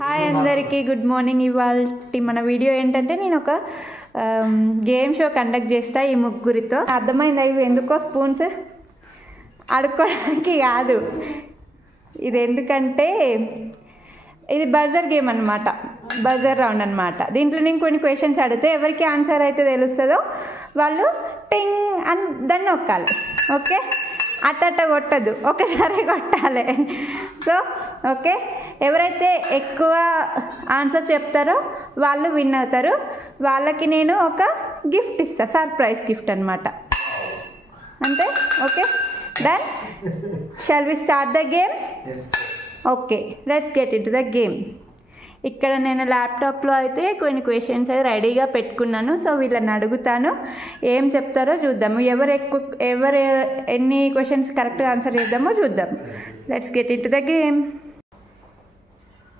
Hi అందరికీ good morning. ఇవాళ మన వీడియో ఏంటంటే నేను ఒక గేమ్ షో కండక్ట్ చేస్తా ఈ ముగ్గురితో. అర్థమైంది అవి ఎందుకో స్పూన్స్ ఆడుకోవడానికి కాదు, ఇది ఎందుకంటే ఇది బజర్ గేమ్ అనమాట, బజర్ రౌండ్ అనమాట. దీంట్లో నేను కొన్ని క్వశ్చన్స్ అడిగితే ఎవరికి ఆన్సర్ అయితే తెలుస్తుందో వాళ్ళు టింగ్ అని దాన్ని నొక్కాలి. ఓకే, అట్ట కొట్టద్దు, ఒకసారి కొట్టాలి. సో ఓకే, ఎవరైతే ఎక్కువ ఆన్సర్స్ చెప్తారో వాళ్ళు విన్ అవుతారు. వాళ్ళకి నేను ఒక గిఫ్ట్ ఇస్తాను, సర్ప్రైజ్ గిఫ్ట్ అనమాట. అంతే. Okay, done. Shall we start the game? Okay, let's get into the game. ఇక్కడ నేను ల్యాప్టాప్లో అయితే కొన్ని క్వశ్చన్స్ రెడీగా పెట్టుకున్నాను. సో వీళ్ళని అడుగుతాను, ఏం చెప్తారో చూద్దాము. ఎవరు ఎన్ని క్వశ్చన్స్ కరెక్ట్గా ఆన్సర్ చేద్దామో చూద్దాం. Let's get into the game.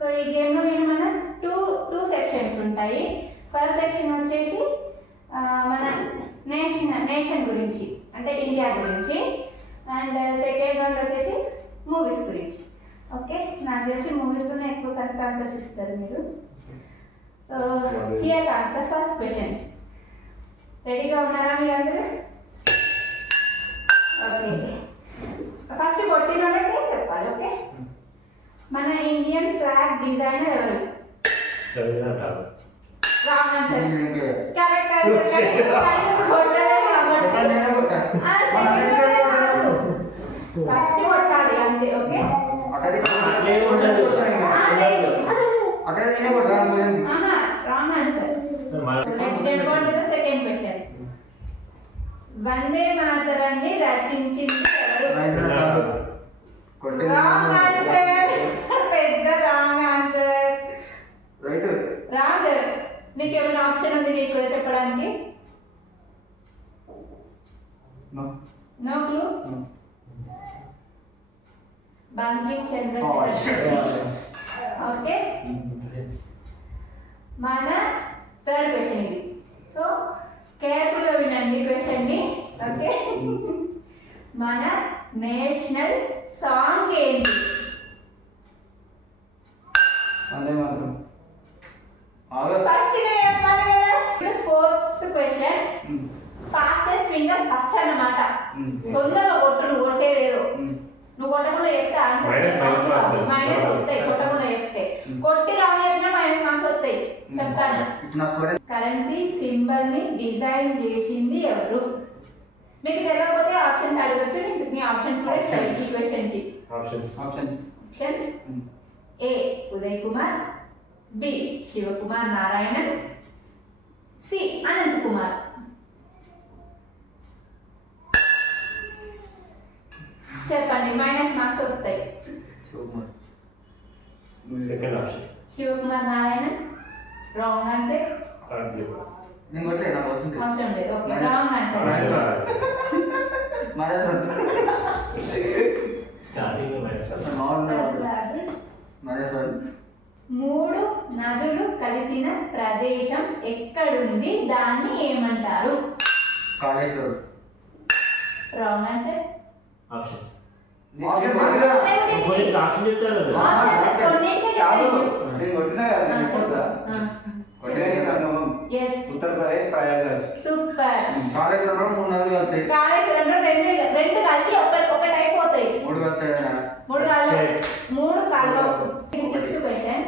So ఈ గేమ్లో నేను మన టూ సెక్షన్స్ ఉంటాయి. ఫస్ట్ సెక్షన్ వచ్చేసి మన నేషన్ గురించి, అంటే ఇండియా గురించి. అండ్ సెకండ్ రౌండ్ వచ్చేసి మూవీస్ గురించి. ఓకే, నాకు తెలిసి మూవీస్లోనే ఎక్కువ కరెక్ట్ ఆన్సర్స్ ఇస్తారు మీరు. So here answer first question. రెడీగా ఉన్నారా మీరు అందరూ? ఓకే, ఫస్ట్ కొట్టిన వాళ్ళకే చెప్పాలి. ఓకే, మన ఇండియన్ ఫ్లాగ్ డిజైనర్ ఎవరు? Wrong answer. Correct answer. Correct కొట్టాలి కాబట్టి ఫస్ట్ కొట్టాలి అంతే. Okay, wrong answer. Next get to the second question. వందే మాతరాన్ని రచించింది ఎవరు? Wrong answer. పెద్ద రాంగ్ ఆన్సర్. రాంగ్. నీకు ఏమైనా ఆప్షన్ ఉంది నీకు కూడా చెప్పడానికి? No clue. Bankim Chandra Chatterjee. Okay, మన థర్డ్ క్వశ్చన్ ఇది. సో కేర్ఫుల్గా వినండి క్వశ్చన్ ని. ఓకే, మన నేషనల్ సాంగ్ ఏంటి? ఫస్ట్ చెప్పాలి కదా. Fourth question. Fastest finger first అన్నమాట. తొందరగా కొట్టు, నువ్వు కొట్టేలేదు. నువ్వు కొట్టకుండా చెప్తే ఆన్సర్ మైనస్ వస్తాయి. కొట్టకుండా చెప్తే కొట్టి రావు చెప్పినా మైనస్ మార్క్స్ వస్తాయి. చెప్తాను. కరెన్సీ సింబల్ ని డిజైన్ చేసింది ఎవరు? మీకు తెలియకపోతే ఆప్షన్స్ అడగచ్చు. మీ ఆప్షన్స్ కూడా ఇస్తాయి ఈ క్వశ్చన్ కి. Options A Uday Kumar, B Shivakumar Narayanan, C Anant Kumar. చెప్పండి, మైనస్ మార్క్స్ వస్తాయి. Second option Shivakumar Narayanan. Wrong answer. అవసరం లేదు. Okay, wrong answer. మూడు నదులు కలిసిన ప్రదేశం ఎక్కడుంది? దాన్ని ఏమంటారు? Wrong answer. Options Uttar Pradesh Prayagraj. Super. కాళేశ్వరంలో రెండు కలిసి ఒకటి అయిపోతాయి. మూడు కాళ్ళు. Sixth question.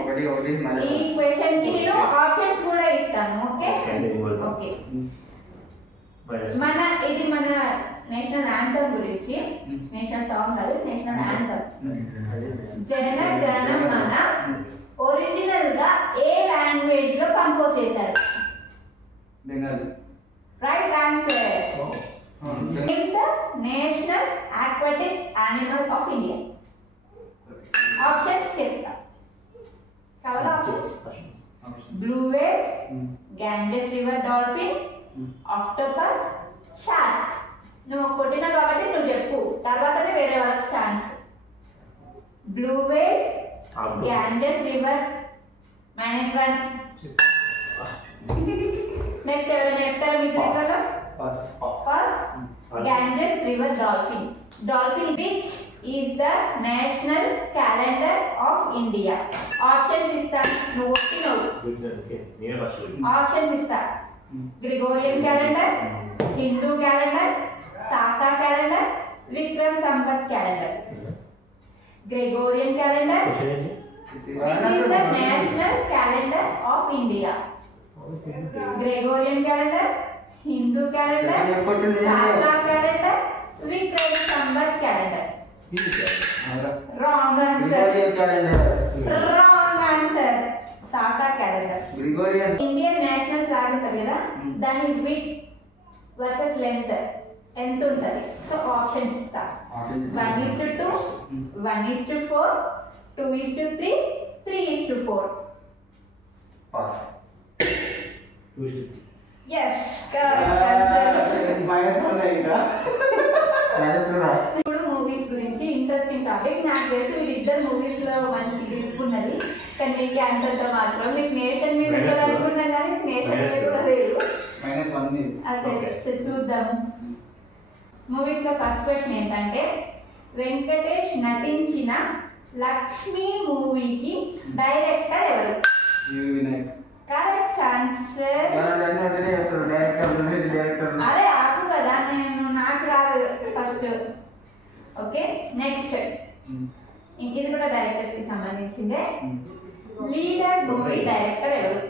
ఈ క్వశ్చన్ కి నేను ఆప్షన్స్ కూడా ఇస్తాను. ఓకే ఓకే, ఇది మన నేషనల్ యాంథమ్ గురించి. నేషనల్ సాంగ్ కాదు, నేషనల్ యాంథమ్. జన గణ మన ఒరిజినల్ గా ఏ లాంగ్వేజ్ లో కంపోజ్ చేశారు? Bengali. Right answer. Name the national aquatic animal of India. Options చెప్తా. కావాలా options? Blue whale, Ganges river dolphin, octopus, shark. నువ్వు కొట్టినా కాబట్టి నువ్వు చెప్పు, తర్వాతనే వేరే వాళ్ళకి chance. Blue whale, Ganges river -1. Next ఎవరైనా చెప్తారా మీకు? First Ganges river dolphin. Dolphin which is the national calendar of India. Options ఇస్తాను. నువ్వు ఒట్టినవు. ఓకే నేనే ఫస్ట్ ఆప్షన్స్ ఇస్తా. Gregorian calendar, Hindu calendar, Saka calendar, Vikram Samvat calendar. Gregorian calendar which is the national calendar of India. Gregorian calendar, Hindu calendar, Saka calendar, Vikram Samvat calendar. Wrong answer. Wrong answer. Saka calendar. Gregorian. Indian national flag ఉంటుంది కదా, దాని width versus length ఎంత ఉంటుంది? So options ఇస్తా. 1:2, 1:4, 2:3, 3:4. Pass. 2:3. Yes, correct answer. -1 ఇంకా. ఇప్పుడు movies గురించి interesting topic. నాకు తెలిసి వీళ్ళిద్దరు మూవీస్ లో మంచి గ్రిప్ ఉన్నది, కానీ మీకు ఆన్సర్ తో మాత్రం మీకు నేషన్ మీద ఉంటుంది అనుకున్నా కానీ నేషన్ మీద కూడా లేదు. -1 అదే చూద్దాం. మూవీస్ లో ఫస్ట్ క్వశ్చన్ ఏంటంటే, వెంకటేష్ నటించిన లక్ష్మి మూవీకి డైరెక్టర్ ఎవరు? Correct answer. అరే ఆకు కదా, నేను నాకు రాదు ఫస్ట్. ఓకే నెక్స్ట్, ఇది కూడా డైరెక్టర్ కి సంబంధించిందే. లీడర్ మూవీ డైరెక్టర్ ఎవరు?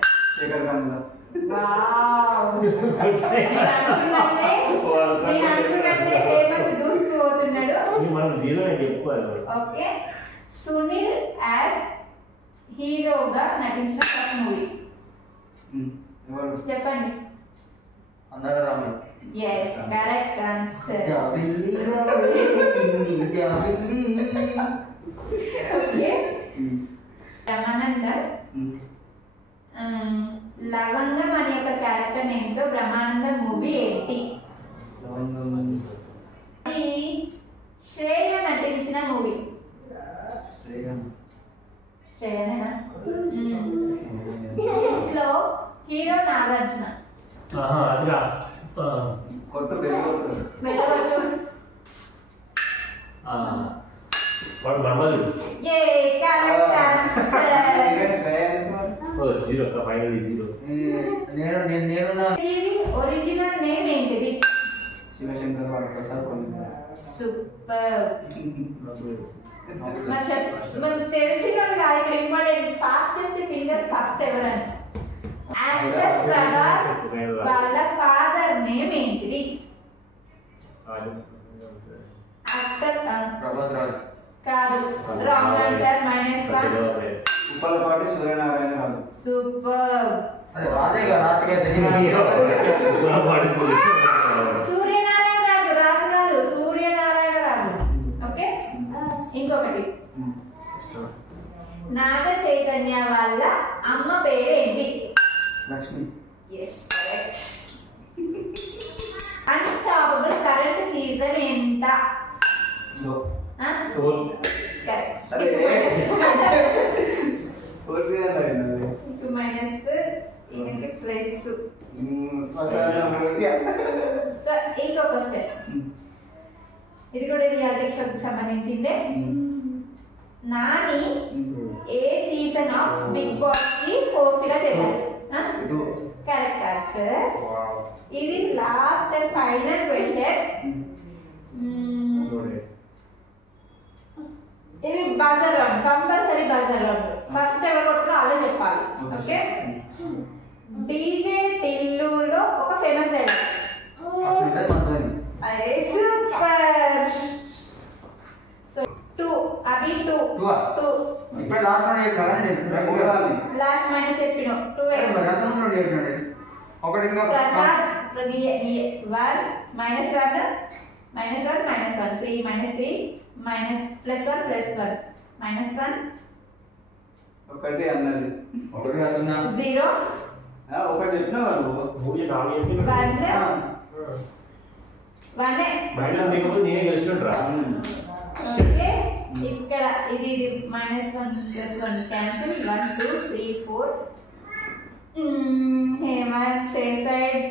నేను అనుకున్నట్టే హేమంత్ దూసుకుపోతున్నాడు. ఓకే, సునీల్ యాజ్ హీరోగా నటించిన ఫస్ట్ మూవీ చెప్పండి. Yes, correct answer. Okay. బ్రహ్మానందర్ లవంగం అనే ఒక క్యారెక్టర్ నేమ్ తో బ్రహ్మానందర్ మూవీ ఏంటి? అది శ్రేయ నటించిన మూవీ. శ్రేయనేనా? ఇంట్లో హీరో నాగార్జున. అదిగా కొట్టు వెళ్ళగొట్టు. వాడు మర్మదు. ఏ correct answer. Zero final zero. Original name ఏంటిది? శివశంకర్ వరప్రసాద్ కొల్లి. సూపర్. మరి తెలిసిన కాదు ఇక్కడ ఇంపార్టెంట్. ఫాస్టెస్ట్ ఫింగర్ ఫస్ట్ ఎవరని? యాక్టర్ ప్రభాస్ వాళ్ళ ఫాదర్ నేమ్ ఏంటిది? యాక్టర్ ప్రభాస్ రాజు కాదు. Wrong answer. -1. Uppalapati Suryanarayana Raju. Super. Suryanarayana Raju. Raju కాదు, సూర్యనారాయణ రాజు. ఓకే, ఇంకొకటి. నాగ చైతన్య వాళ్ళ అమ్మ పేరేంటి? Lakshmi. Yes, correct. Unstoppable current season ఎంత? కరెక్ట్. ఇటు మైనస్ ఇది ప్లస్. సో ఇంకో క్వశ్చన్, ఇది కూడా రియాలిటీ షోకి సంబంధించిందే. నాని ఏ సీజన్ ఆఫ్ బిగ్ బాస్ కి హోస్ట్ గా చేశారు? Correct answer. ఇది లాస్ట్ అండ్ ఫైనల్ క్వశ్చన్. ఇది buzzer round, compulsory buzzer round. First ఎవరు కొట్టారో అలా చెప్పాలి. ఓకే, డీజే టిల్లులో ఒక ఫేమస్ డైలాగ్. అరే సూపర్. సో 2 అభి 2 ఇప్పుడు లాస్ట్ వన్ లాస్ట్ మైనస్ చెప్పిన 2 ఒకటి ఇంకా ప్రసాద్ 1 -1 -1 -1 3 -3 -+1 ఒకటి అన్నది. ఒకటి అసలు 0 ఒకటి చెప్పినావు కదా నువ్వు. 1 మైనస్ దిగకపోతే నేనే గెలిచినట్రా. ఓకే, ఇక్కడ ఇది -1 +1 క్యాన్సిల్. 1 2 3 4. Hemant same side.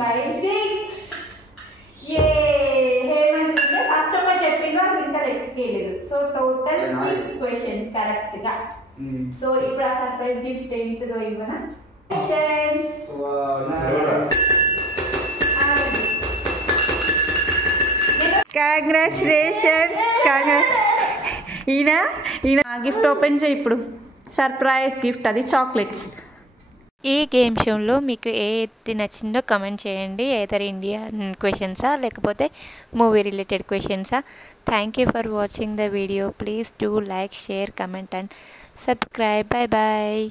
5 6. ఏ హేమంత్ ఫస్ట్ ఒకటి చెప్పిండు, అది ఇంకా లెక్కలేదు. సో టోటల్ 6 క్వశ్చన్స్ కరెక్ట్ గా. సో ఇప్పుడు ఆ సర్ప్రైజ్ గిఫ్ట్ ఏంటిదో ఇవ్వనా? కంగ్రాచులేషన్స్. ఈయన గిఫ్ట్ ఓపెన్ చేయి ఇప్పుడు. సర్ప్రైజ్ గిఫ్ట్, అది చాక్లెట్స్. ఈ గేమ్ షోలో మీకు ఏది నచ్చిందో కమెంట్ చేయండి. ఏదర్ ఇండియన్ క్వశ్చన్సా లేకపోతే మూవీ రిలేటెడ్ క్వశ్చన్సా. Thank you for watching the video. Please do like, share, comment and subscribe. Bye bye.